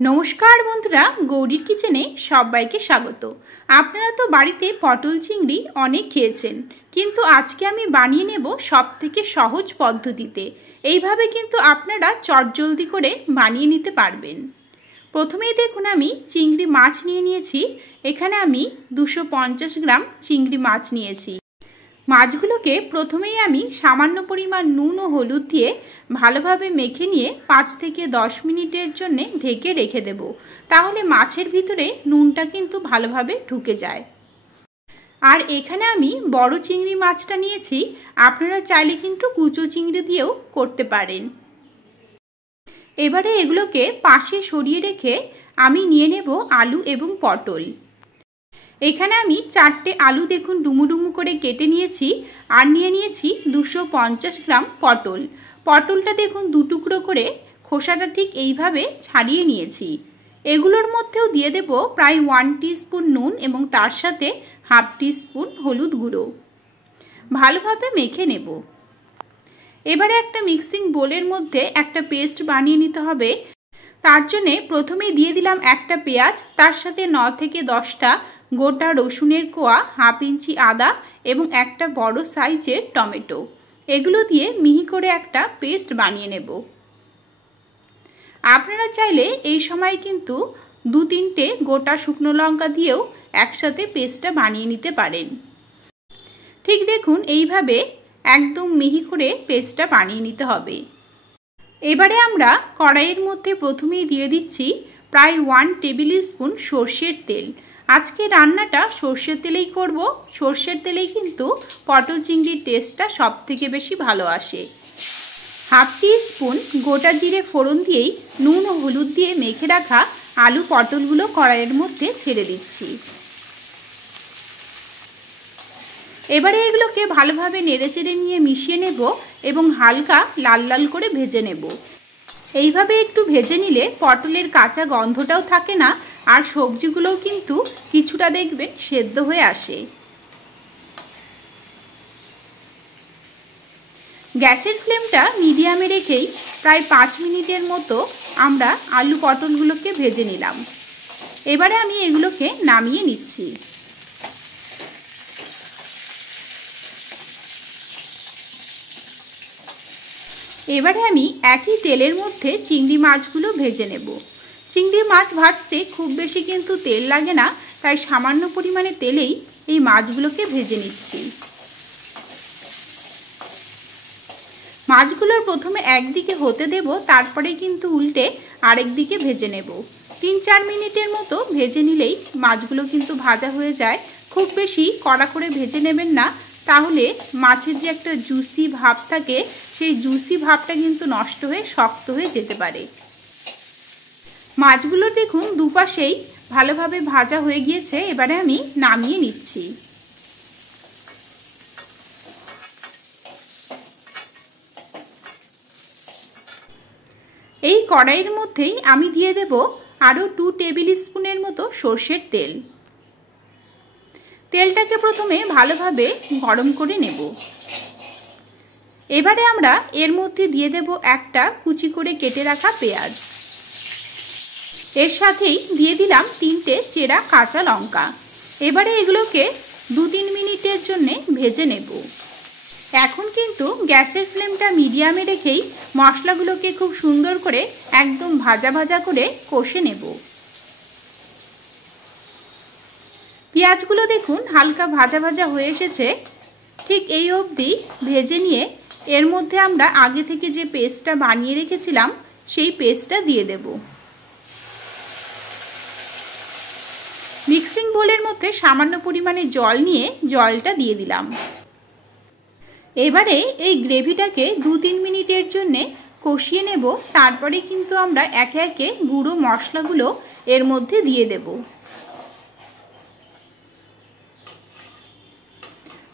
नमस्कार बंधुरा गौरीर किचेने सबाइके स्वागत। आपनारा तो बाड़ीते पटल चिंगड़ी अनेक खेयेछेन, किन्तु आजके आमी बानिये नेब सबथेके सहज पद्धतिते। एइभावे किन्तु आपनारा चटजलदी करे बानिये निते पारबेन। प्रथमेई देखुन आमी चिंगड़ी माछ निये नियेछि। एखाने आमी 250 ग्राम चिंगड़ी माछ नियेछि। माछगुलोके प्रथमेई आमी सामान्य परिमाण नुन और हलुद दिए भालोभावे मेखे निये 5 থেকে 10 मिनिटेर जन्य ढेके रेखे देब। ताहले माछेर भितरे नुनटा किन्तु भालोभावे ढुके जाय। आर एखाने आमी बड़ो चिंगड़ी माछटा नियेछि, आपनारा चाइले किन्तु कुचो चिंगड़ी दिएও करते पारेन। एबारे एगुलोके पाशे सरिये रेखे आमी निये नेब आलू एबं पटल। एखाने आमी 4টে आलू देखुन डुमु डुमु करे केटे नियेछि आर निये नियेछि 250 ग्राम पटल। पटलटा देखुन दु टुकरो करे खोसाटा ठीक एइभावे छाड़िये नियेछि। एगुलोर मध्येও दिये देब प्राय 1 टीस्पुन नुन एबं तार साथे हाफ टीस्पुन हलुद गुঁড়ো। भालोभावे मेखे नेब। एबारे एकटा मिक्सिंग बोलेर मধ্যে একটা पेस्ट बानिये निते हबे। तार जन्य प्रथमेই दिये दिलाम একটা পেঁয়াজ, तार साथे 9 থেকে 10টা गोटा रसुनेर कोया, हाफ इंची आदा एबं एकटा बड़ो साइजेर टमेटो। एगुलो दिए मिहि करे एकटा पेस्ट बानिये नेब। आपनारा चाइले एई समय किन्तु 2-3টে गोटा शुकनो लंका दिएও एकसाथे पेस्टटा बानिये निते पारेन। ठीक देखुन एइभावे एकदम मिहि करे पेस्टटा बानिये निते हबे। एबारे आमरा कड़ाइयेर मধ্যে प्रथमेই दिए दिচ্ছি प्राय 1 टेबिल स्पून सर्षेर तेल। आज के रान्नाटा सर्षेर तेलेई करब। सर्षेर तेलेई किन्तु पटल चिंगड़िर टेस्टटा सबथेके बेशी भालो आसे। हाफ टी स्पून गोटा जिरे फोड़न दिएई नुन और हलुद दिए मेखे राखा आलू पटलगुलो कड़ाइयेर मধ্যে छेड़े दिচ্ছি। एबारे एगुलोके भालोभावे नेड़ेचेड़े निये मिशिये नेब एबं हालका लाल लाल करे भेजे नेब। এইভাবে একটু ভেজে নিলে পটলের কাঁচা গন্ধটাও থাকে না আর সবজিগুলোও কিন্তু কিছুটা দেখবেন সেদ্ধ হয়ে আসে। গ্যাসের ফ্লেমটা মিডিয়ামে রেখেই প্রায় 5 মিনিটের মতো আমরা আলু পটলগুলোকে ভেজে নিলাম। এবারে আমি এগুলোকে নামিয়ে নিচ্ছি। এবারে আমি একই তেলের মধ্যে চিংড়ি মাছগুলো ভেজে নেব। চিংড়ি মাছ ভাজতে খুব বেশি কিন্তু তেল লাগে না, তাই সামান্য পরিমাণে তেলেই এই মাছগুলোকে ভেজে নিচ্ছি। মাছগুলোর প্রথমে একদিকে হতে দেব, তারপরে কিন্তু উল্টে আরেক দিকে ভেজে নেব। 3-4 মিনিটের মতো ভেজে নিলেই মাছগুলো কিন্তু ভাজা হয়ে যায়। খুব বেশি কড়া করে ভেজে নেবেন না, তাহলে মাছের যে একটা জুসি ভাব থাকে সেই জুসি ভাবটা কিন্তু নষ্ট হয়ে শক্ত হয়ে যেতে পারে। মাছগুলো দেখুন দুপাশেই ভালোভাবে ভাজা হয়ে গিয়েছে। এবারে আমি নামিয়ে নিচ্ছি। এই কড়াইয়ের মধ্যেই আমি দিয়ে দেব আরো 2 টেবিল স্পুনের মতো সরষের তেল। তেলটাকে প্রথমে ভালোভাবে গরম করে নেব। এবারে আমরা এর মধ্যে দিয়ে দেব একটা কুচি করে কেটে রাখা পেঁয়াজ। এর সাথেই দিয়ে দিলাম 3টে চেরা কাঁচা লঙ্কা। এবারে এগুলোকে 2-3 মিনিটের জন্য ভেজে নেব। এখন কিন্তু গ্যাসের ফ্লেমটা মিডিয়ামে রেখেই মশলাগুলোকে খুব সুন্দর করে একদম ভাজা ভাজা করে কষে নেব। পেঁয়াজগুলো দেখুন হালকা ভাজা ভাজা হয়ে এসেছে। ঠিক এই অবধি ভেজে নিয়ে এর মধ্যে আমরা আগে থেকে যে পেস্টটা বানিয়ে রেখেছিলাম সেই পেস্টটা দিয়ে দেব। মিক্সিং বোলের মধ্যে সামান্য পরিমাণে জল নিয়ে জলটা দিয়ে দিলাম। এবারে এই গ্রেভিটাকে 2-3 মিনিটের জন্য কষিয়ে নেব। তারপরে কিন্তু আমরা একে একে গুঁড়ো মশলাগুলো এর মধ্যে দিয়ে দেব।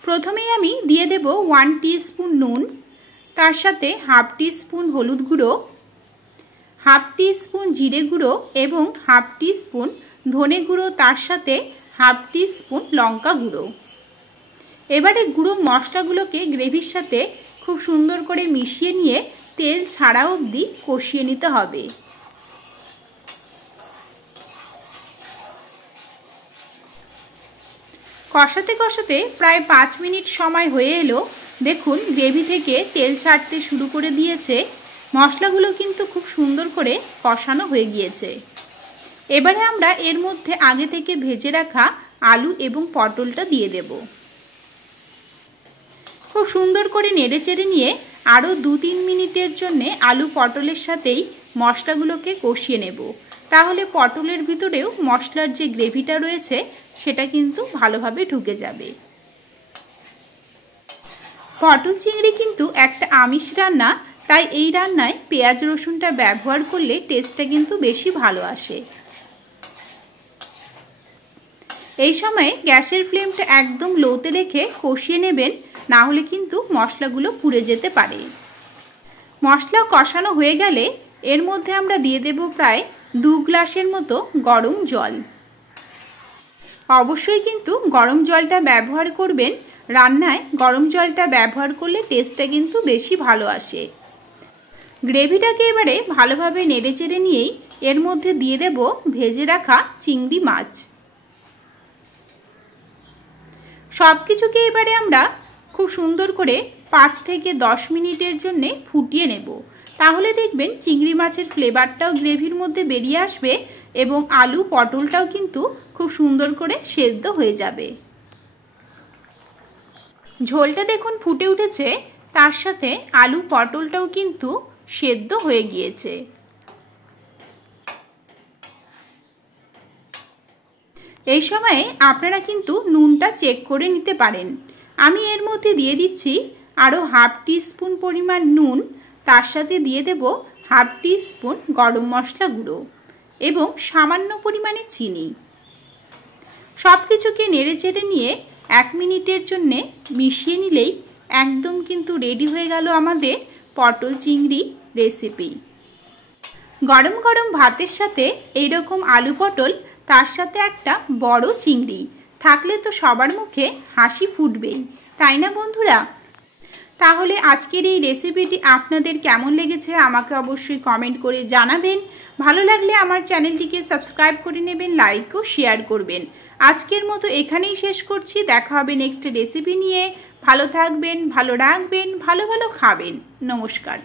প্রথমেই আমি দিয়ে দেব 1 टीस्पून নুন, তার সাথে হাফ टीस्पून হলুদ গুঁড়ো, হাফ टीस्पून জিরে গুঁড়ো এবং হাফ टीस्पून ধনে গুঁড়ো, তার সাথে হাফ टीस्पून লঙ্কা গুঁড়ো। এবারে গুঁড়ো মশলাগুলোকে গ্রেভির সাথে খুব সুন্দর করে মিশিয়ে নিয়ে তেল ছাড়া অবধি কষিয়ে নিতে হবে। কষাতে কষাতে প্রায় 5 মিনিট সময় হয়ে এলো। দেখুন গ্রেভি থেকে তেল ছাড়তে শুরু করে দিয়েছে। মশলাগুলো কিন্তু খুব সুন্দর করে কষানো হয়ে গিয়েছে। এবারে আমরা এর মধ্যে আগে থেকে ভেজে রাখা আলু এবং পটলটা দিয়ে দেব। খুব সুন্দর করে নেড়েচেড়ে নিয়ে আরও 2-3 মিনিটের জন্য আলু পটলের সাথেই মশলাগুলোকে কষিয়ে নেব। তাহলে পটলের ভিতরেও মশলার যে গ্রেভিটা রয়েছে সেটা কিন্তু ভালোভাবে ঢুকে যাবে। পটল চিংড়ি কিন্তু একটা আমিষ রান্না, তাই এই রান্নায় পেঁয়াজ রসুনটা ব্যবহার করলে টেস্টটা কিন্তু বেশি ভালো আসে। এই সময়ে গ্যাসের ফ্লেমটা একদম লোতে রেখে কষিয়ে নেবেন, না হলে কিন্তু মশলাগুলো পুড়ে যেতে পারে। মশলা কষানো হয়ে গেলে এর মধ্যে আমরা দিয়ে দেব প্রায় 2 গ্লাসের মতো গরম জল। অবশ্যই কিন্তু গরম জলটা ব্যবহার করবেন। রান্নায় গরম জলটা ব্যবহার করলে টেস্টটা কিন্তু বেশি ভালো আসে। গ্রেভিটাকে এবারে ভালোভাবে নেড়েচেড়ে নিয়েই এর মধ্যে দিয়ে দেব ভেজে রাখা চিংড়ি মাছ। সব কিছুকে এবারে আমরা খুব সুন্দর করে 5 থেকে 10 মিনিটের জন্য ফুটিয়ে নেব। তাহলে দেখবেন চিংড়ি মাছের ফ্লেভারটাও গ্রেভির মধ্যে বেরিয়ে আসবে এবং আলু পটলটাও কিন্তু খুব সুন্দর করে সেদ্ধ হয়ে যাবে। ঝোলটা দেখুন ফুটে উঠেছে, তার সাথে আলু পটলটাও কিন্তু সেদ্ধ হয়ে গিয়েছে। এই সময়ে আপনারা কিন্তু নুনটা চেক করে নিতে পারেন। আমি এর মধ্যে দিয়ে দিচ্ছি আরও 1/2 টিস্পুন পরিমাণ নুন, তার সাথে দিয়ে দেব 1/2 টিস্পুন গরম মশলা গুঁড়ো এবং সামান্য পরিমাণে চিনি। সব কিছুকে নেড়েচেড়ে নিয়ে 1 মিনিটের জন্য মিশিয়ে নিলেই একদম কিন্তু রেডি হয়ে গেল আমাদের পটল চিংড়ি রেসিপি। গরম গরম ভাতের সাথে এইরকম আলু পটল, তার সাথে একটা বড় চিংড়ি থাকলে তো সবার মুখে হাসি ফুটবেই, তাই না বন্ধুরা? তাহলে আজকের এই রেসিপিটি আপনাদের কেমন লেগেছে আমাকে অবশ্যই কমেন্ট করে জানাবেন। ভালো লাগলে আমার চ্যানেলটিকে সাবস্ক্রাইব করে নেবেন, লাইক ও শেয়ার করবেন। আজকের মতো এখানেই শেষ করছি। দেখা হবে নেক্সট রেসিপি নিয়ে। ভালো থাকবেন, ভালো রাখবেন, ভালো ভালো খাবেন। নমস্কার।